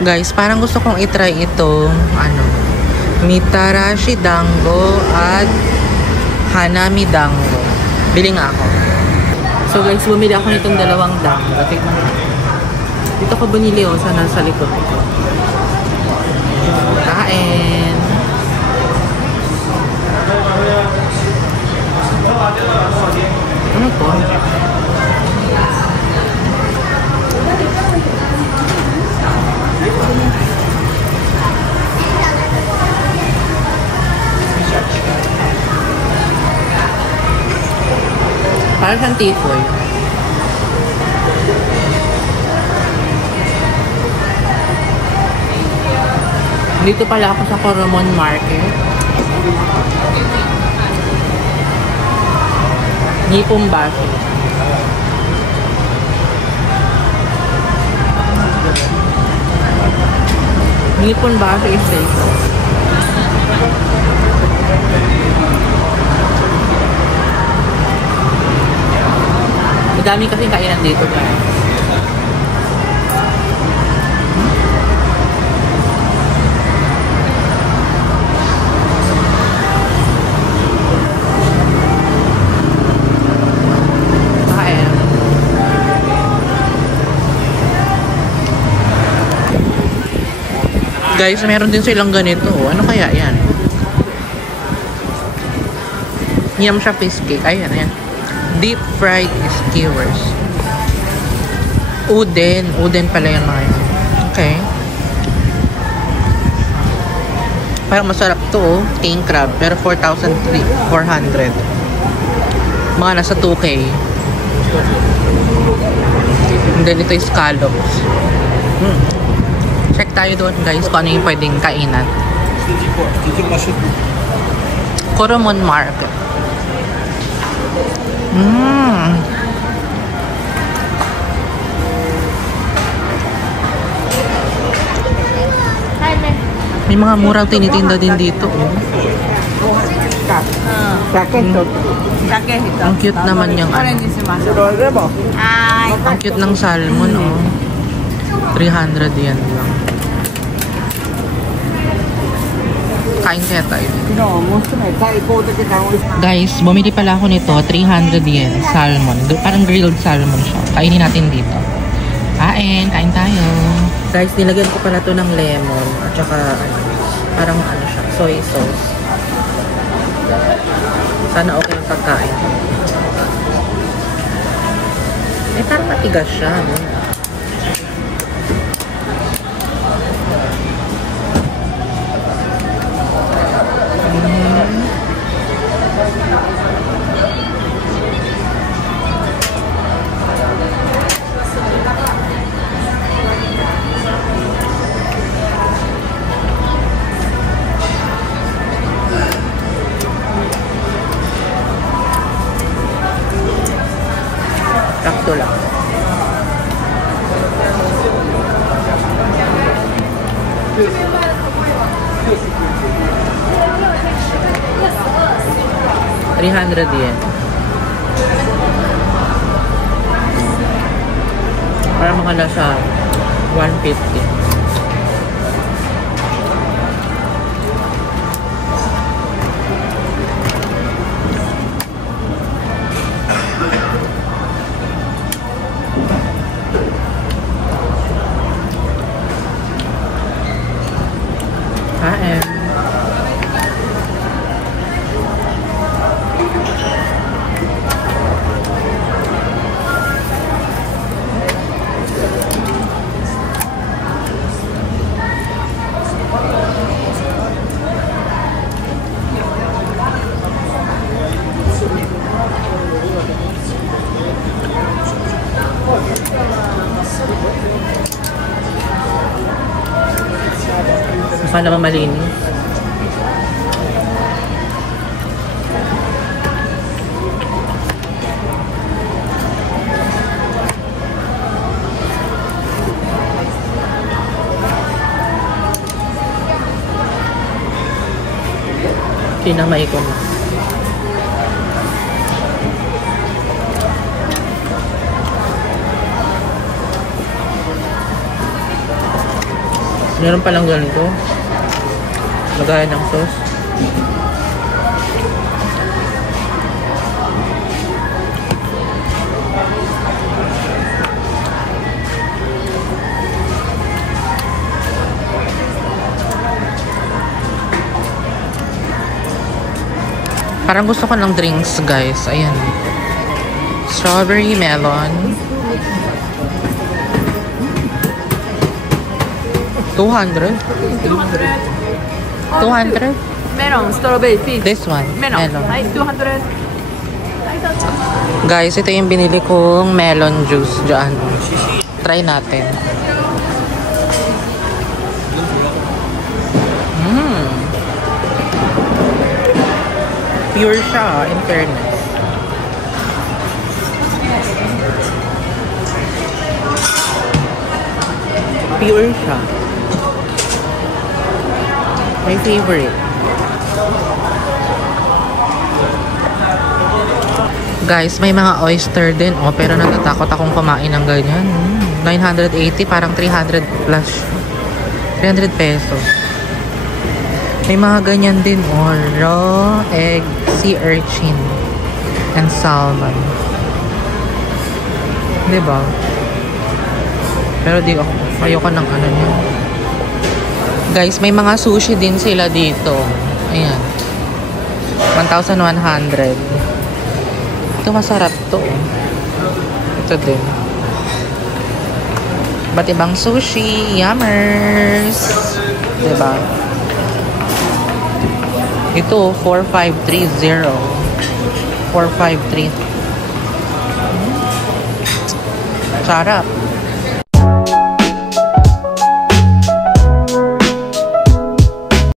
Guys, parang gusto kong itry ito. Mitarashi dango at hanami dango. Bili nga ako. So guys, bumili ako nitong dalawang dango. Tignan mo. Dito ko binili sa nasa likod ito. Kain. Ano to? Parang siyang tipoy. Dito pala ako sa Coromon Market. Nippon Bashi. Nippon Bashi is safe. Madami kasi kainan dito guys. Guys, meron din silang ganito. Ano kaya yan? Yam siya fish cake. Ayan, ayan. Deep fried skewers. Uden. Uden pala yan mga yan. Okay. Parang masarap to, king crab. Pero 4,400. Mga nasa 2K. And then ito is scallops. Check tayo doon guys kung ano yung pwedeng kainan. Coromon Market. May mga murang tinitinda din dito. Ang cute naman yung ang cute ng salmon. 300 yan lang. Kain kaya tayo. Guys, bumili pala ako nito. 300 yen. Salmon. Parang grilled salmon siya. Kainin natin dito. Kain tayo. Guys, nilagyan ko pala to ng lemon. At saka, parang siya, soy sauce. Sana okay yung pagkain. Parang matigas siya. Sakto lang. ₱300 yen. Para mga nasa 150. Mukha naman malinis. Kinamay ko na. Meron palang ganito. Lagayan ng sauce. Parang gusto ko ng drinks, guys. Ayan. Strawberry melon. 200? 200? Melon, strawberry, peach. This one. Melon. Hi, 200. Guys, ito yung binili kong melon juice dyan. Try natin. Pure siya, in fairness. Pure siya. My favorite. Guys, may mga oyster din. Oh, pero natatakot akong kumain ng ganyan. 980, parang 300 plus. 300 pesos. May mga ganyan din. Oh, raw egg, sea urchin, and salmon. Diba? Pero di ako. Ayoko ng ano niya. Guys, may mga sushi din sila dito. Ayan. 1,100. Ito masarap to. Ito din. Ba't ibang sushi? Yummers! Diba? Ito, 4,530. 4,530. Sarap.